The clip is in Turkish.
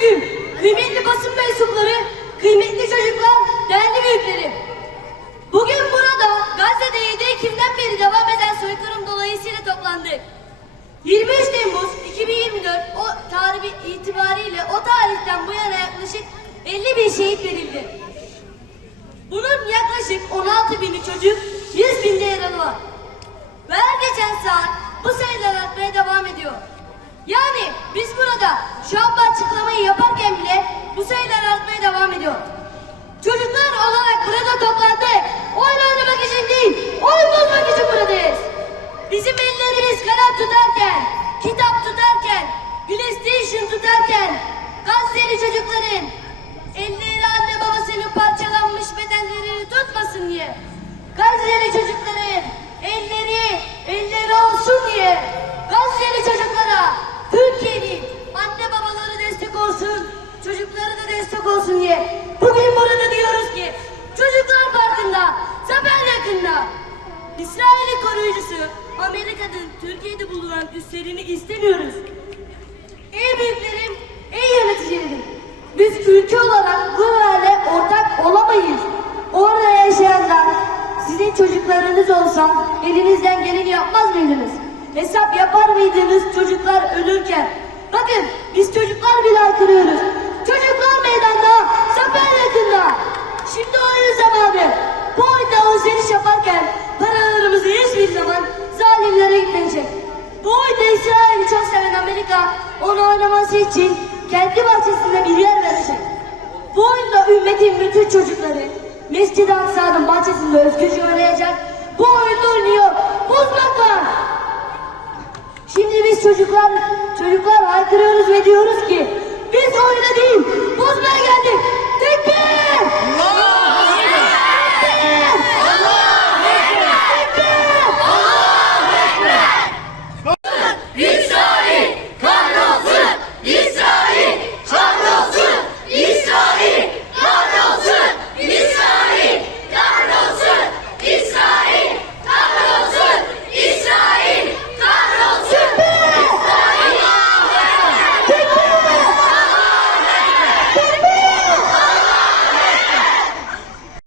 Aleyküm. Kıymetli basın mensupları, kıymetli çocuklar, değerli büyüklerim. Bugün burada Gazze'de 7 Ekim'den beri devam eden soykırım dolayısıyla toplandık. 23 Temmuz 2024 o tarihi itibariyle o tarihten bu yana yaklaşık 50 bin şehit verildi. Bunun yaklaşık 16 bini çocuk, 100 binde yaralı var. Ve her geçen saat bu sayılar artmaya devam ediyor. Burada şu an bu açıklamayı yaparken bile bu sayılar artmaya devam ediyor. Çocuklar olarak burada toplandık. Oyun oynamak için değil, oyun bozmak için buradayız. Bizim ellerimiz kalem tutarken, kitap tutarken, PlayStation tutarken, Gazze'li çocukların elleri anne babasının parçalanmış bedenlerini tutmasın diye. Gazze'li çocukların olsun diye. Bugün burada diyoruz ki çocuklar farkında, zafer yakında. İsrail'in koruyucusu Amerika'nın Türkiye'de bulunan üslerini istemiyoruz. Ey büyüklerim, ey yöneticilerim. Biz ülke olarak bu hale ortak olamayız. Orada yaşayanlar sizin çocuklarınız olsa elinizden geleni yapmaz mıydınız? Hesap yapar mıydınız çocuklar ölürken? Bakın biz çocuklar bile haykırıyoruz. Amerika onu oynaması için kendi bahçesinde bir yer verecek. Bu oyunda ümmetin bütün çocukları Mescid-i Aksa'nın bahçesinde özgürce oynayacak. Bu oyunda oynuyor. Bozmak var. Şimdi biz çocuklar çocuklar haykırıyoruz ve diyoruz ki